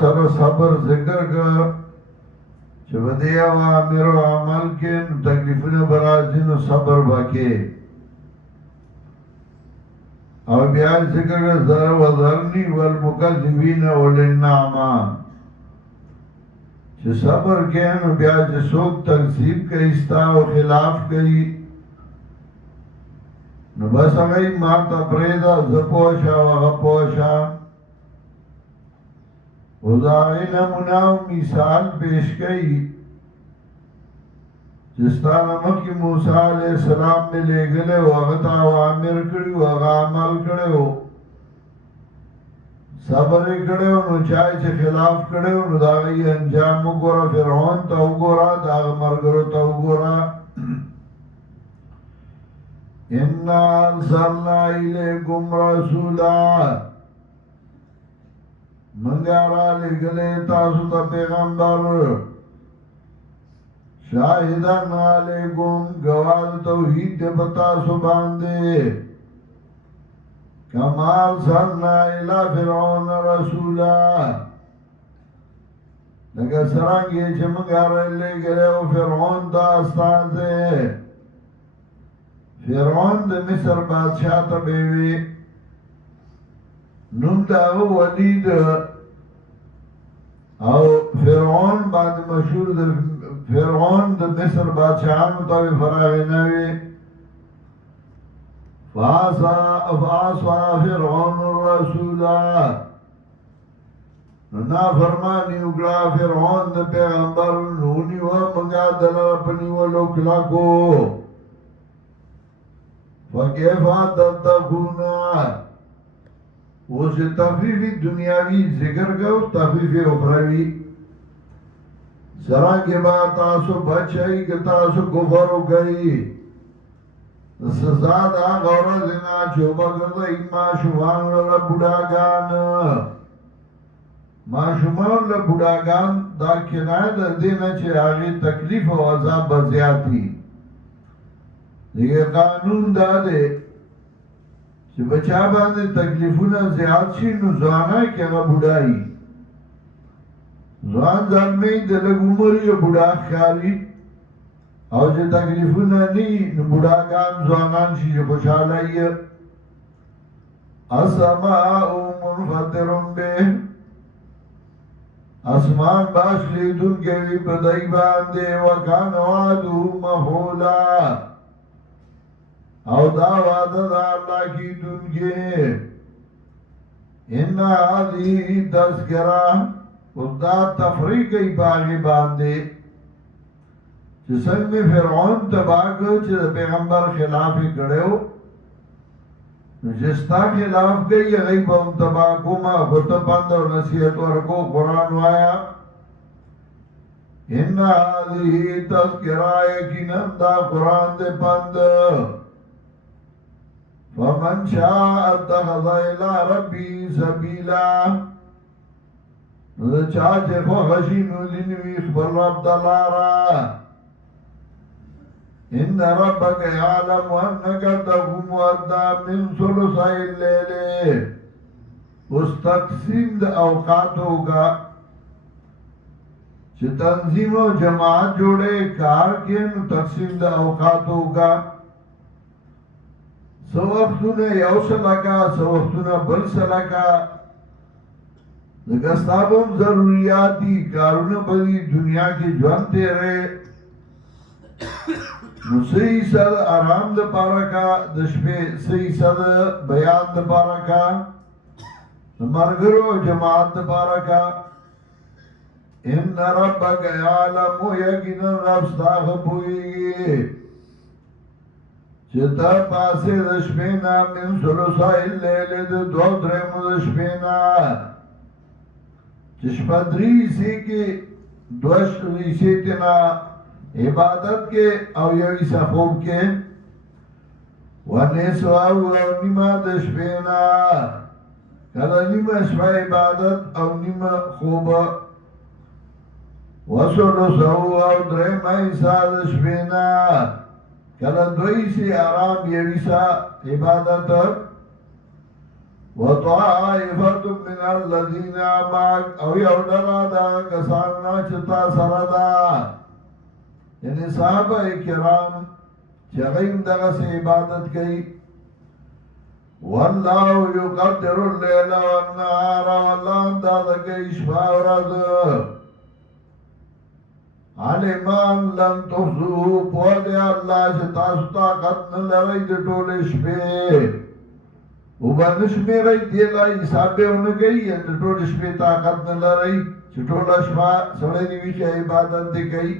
سره صبر ذکر کا چې په دې اوامر او عمل کې تکلیفونه به راځي نو صبر وکړي او بیا ذکر زر و ذرنی والمکذبین اولی النعمہ چې صبر کې نو بیا چې څوک تکذیب کوي ستا او خلاف کوي نو بس هغه ما ته پرېږده زه پوه شه او هغه پوه شه او د هغې نمونه او مثال پیش کوي چې ستا نه مخکې موسی علیه السلام مې لېږلی و هغه ته اوامر کړي و هغه عمل کړی و صبر یې کړی و نو چا چې خلاف کړی و نو د هغې انجام وګوره فرعون ته وګوره د هغه ملګرو ته وګوره انا ارسلنا الیکم رسولا منگا را لگلے تاسو تا پیغمبر شاہدان علیکم گوال توحید دے بتاسو باندے کمال سرنا الہ فرعون رسولا لگا سرانگی چھ منگا را لگلے و فرعون دا استانزے فرعون دا مصر بادشاہ تا بیوی نوم داغو ولید او فرعون بعد مشهور د فرعون د مصر بادشاہانو ته فراغ نوی فعصا فرعون الرسول نا فرمانی اگلا فرعون د پیغمبر نونی و منگا دلر پنی و لوکلاکو فکیفا تتقونا وہ سے تخفیف دنیاوی ذکر گو تخفیف اخروی سرا کے بعد تاسو بچائی کہ تاسو کفر گئی سزا دا غورا زنا چوبا کرده این معشومان لبوداگان معشومان لبوداگان دا کنای دا دینا چه آغی تکلیف و عذاب بزیادی دیگه قانون دا دے چې بچا باندې تکلیفونه زیات شي نو ځوانای کې هغه بوډایي ځوان ځلمې د لږ عمر یې بوډا ښکاري او چې تکلیفونه نه نو بوډاګان ځوانان شي چې خوشحاله یې السماء منفطر به اسمان باش لیدونکی وي په دی باندې وکان وعده مفعولا او دا وعده دا اللہ کی دنگے انا آدھی تذکرہ اس دا تفریقی باغی باندے چه سنگ میں فرعون تباکو چه پیغمبر خلافی کڑے ہو جستا خلاف گئی غیب ہم تباکو ما خود پند اور نصیحت ورکو قرآن وایا انا آدھی تذکرہ یقیناً دا قرآن دے پند فمن شاء اتخذ الى ربی سبیلا نو چاچے خوشی نو لنوی خبر رب دلارا ان ربک یعلم انک تقوم ادنا من ثلثی اللیل اس تقسیم دا اوقاتو کا چه تنظیم و جماعت جوڑے کار کے نو تقسیم دا اوقاتو کا سو وقتونه یو سلکا سو وقتونه بل سلکا دگستابم ضروریاتی کارونه بدی دنیا کی جوان تیرے نو سی صد آرام دا پارا کا دشپے سی صد بیان دا پارا کا مرگرو جماعت دا پارا کا ان ربک یعلم یقینا رب ستاغ پوئی چتا پاسے دشپینا من سلسا اللیل دو درم دشپینا چشپدری سی کی دوش ریسی تینا عبادت کے او یویسا خوب کے ونسواو او نیمہ دشپینا کلا نیمہ شفا عبادت او نیمہ خوب وسلسو او درم ایسا دشپینا کلا دوی سی آرام یویسا عبادت وطائفة من الذين معك او يودنا دا کساننا چتا سردا یعنی صحابہ کرام چغیم دغس عبادت کی واللہ یقدر اللیل والنهار واللہ اندازہ کی شفا ورد علمان لن تحضو پود اللہ چتاسو طاقت نلرائی دی ٹول شپے وبنش میرے دیلا حسابے انگئی دی ٹول شپے طاقت نلرائی چٹول شفا سڑے دیوی کی عبادت دی گئی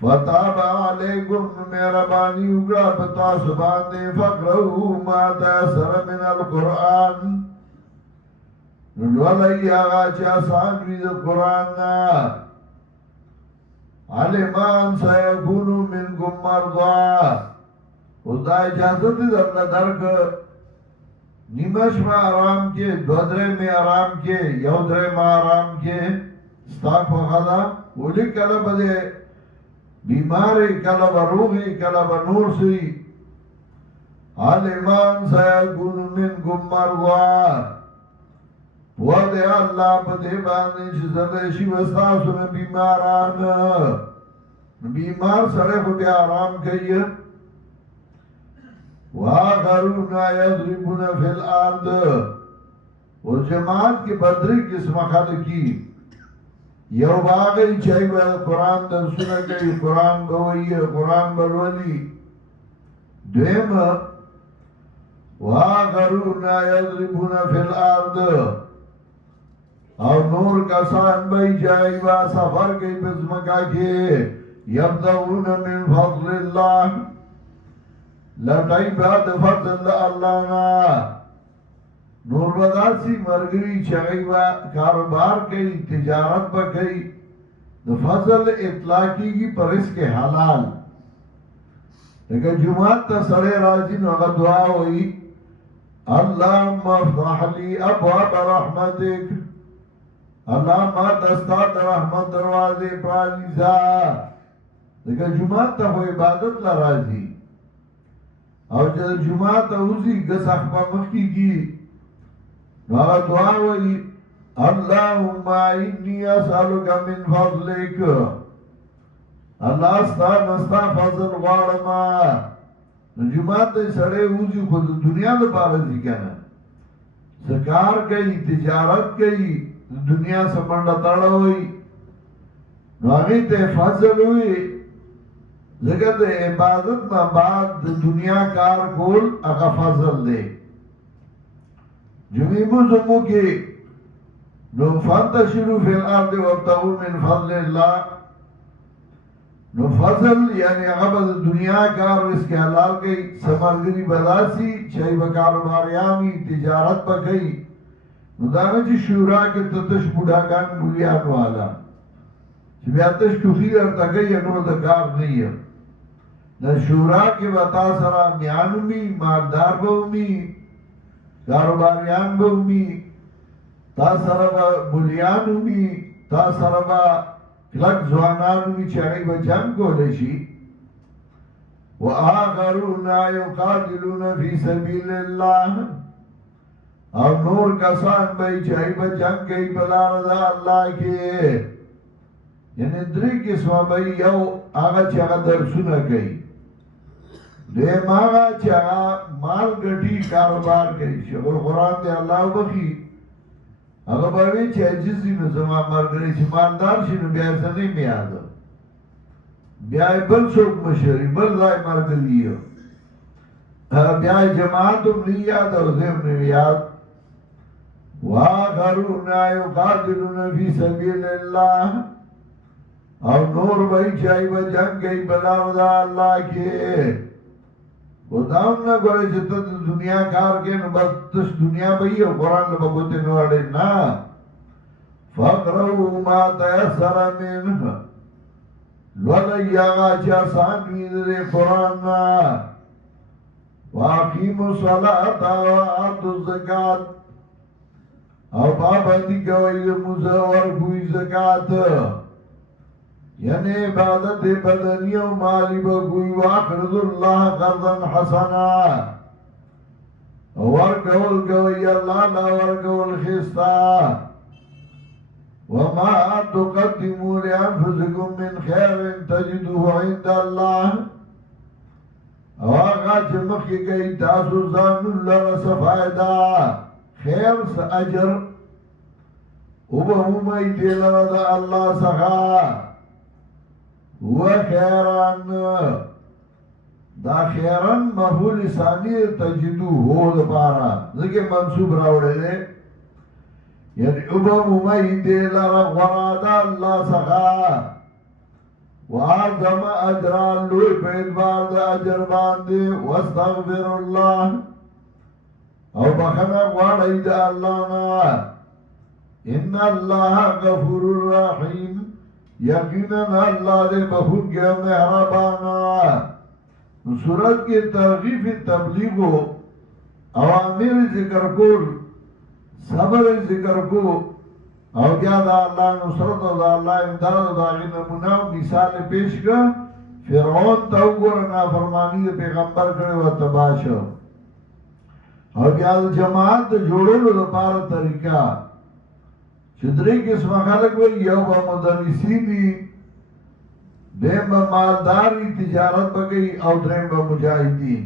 فتاب علیکم مہربانی اگرا بتا سبانے فقرہو ما تیسر من القرآن نلولی آغا چاسان وید قرآن علمان سیکونو منکم مرضا اس دا اجازت در درک نیمش میں آرام کے دودرے میں آرام کے یودرے میں آرام کے ستاق وقالا اولی کلب دے بیماری کلب روغی کلب نور سی علمان سیکونو منکم مرضا وَدَ اللہ پتے باندے چیزدشی وستاسون بیماران بیمار سڑے کو بے آرام کئی وَآخَرُونَ يَضْرِبُونَ فِي الْأَرْضِ اور جماعت کی بدری قسم خلقی یو باغی چاہی با قرآن در سنہ کئی قرآن بوئی قرآن بلولی دویم وَآخَرُونَ يَضْرِبُونَ فِي الْأَرْضِ اور نور کسان بھئی جائی با سفر گئی بزمکا کے یبدعون من فضل اللہ لٹائی بعد فضل اللہ نا نور بداسی مرگری چگئی با کاروبار کئی تجارت با کئی فضل اطلاقی کی پرس کے حلال لیکن جماعت تا سڑے راجی نوغا دعا ہوئی اللہم افضح لی ابواب رحمتک اللہ ما دستات رحمت دروازے پرانیزا لیکن جماعت تا ہو عبادت لرازی اور جب جماعت تا اوزی گس اخبا مخی کی نوغا دعا ہوئی اللہم انی اسالکا من فضلک اللہ استا فضل غارما جماعت تا سڑے اوزی خود دنیا دا پارزی کہنا سکار کئی تجارت کئی دنیا سے منڈا تڑا ہوئی نواغی تے فضل ہوئی ذکر دے عبادت نا بعد دنیا کار کول اگا فضل دے جمیبو زمو کی نو فانتشرو فی الارد وابتغو من فضل اللہ نو فضل یعنی اگا دنیا کار اس کے حلال گئی سمرگری بداسی چاہی بکاروباریانی تجارت بکئی ندانا چی شورا کے تتش بڑھاگان ملیان والا چی بیاتش کخیر ارتگئی انو دکار نہیں ہے نا شورا کے بتا سرا میانومی مالدار باومی کاروباریان باومی تا سرا با ملیانومی تا سرا با کلک زوانانومی چاہی با جنگ کو لشی وآخرون یقاتلون فی سبیل اللہ اور نور کسان بھئی چاہی با جنگ کئی بلا رضا اللہ کے یعنی دری قسمہ بھئی یو آگا چاہا درسونا کئی دیم آگا چاہا مال گٹی کاروبار کئی شکر قرآن دے اللہ بخی اگر باوی چاہی جزی نظمہ مرگنی چی مالدار شنو بیائی سنی میں آدھا بیائی بل سوک مشری بل دائی مرگلی بیائی جماعتم لی یاد اور زیم نے یاد وآخرون یقاتلون فی سبیل اللہ اور نور بھئی چاہی با جنگ گئی بلا رضا اللہ کے خداؤں نا گوڑے چھتا دنیا کار کے نبس تش دنیا بھئی اور قرآن نبا گوتے نوڑے نا فقرہو ما تیسر من لولی آغا چاسان ویدر قرآن نا واقیم صلاة وآتو الزکاة اور پابندی کوئی مزور کوئی زکاة یعنی عبادت بدنی و مالی بگوی واقرض اللہ قرضا حسنا ورکول کوي الله لا ورکول خستا وما تقدموا لأنفسكم من خير تجدوه عند الله هغه چې مخکې کوي تاسو ځانونه لره څه فایده خیر څه اجر وبهمومئ دې لره د الله څخه وخیران دا خیرن مفعول ثانی تجدوه دپاره ځکه منصوب راوړی دی یعنی وبهمومئ دې لره غوره د الله څخه وعظم اجران لوی په اعتبار د اجر باندې واستغفر الله او بخنه غواړئ د الله نه ان الله غفور رحیم یقینا الله دې بخښونکی او مهربان سورت کې ترغیب تبلیغ اوامر ذکر کول صبر ذکر کو او بیا دا الله نصرت او دا الله امداد او دا غي نمونه مثال پیش کړ فرعون ته وګوره نافرمانی د پیغمبر کړي او تباہ شو او بیا د جماعت د جوړولو لپاره طریقہ چې درې قسمه خلک وي یو به مدرسین دي دیم به مالداري تجارت وکړي او دریم به مجاهدین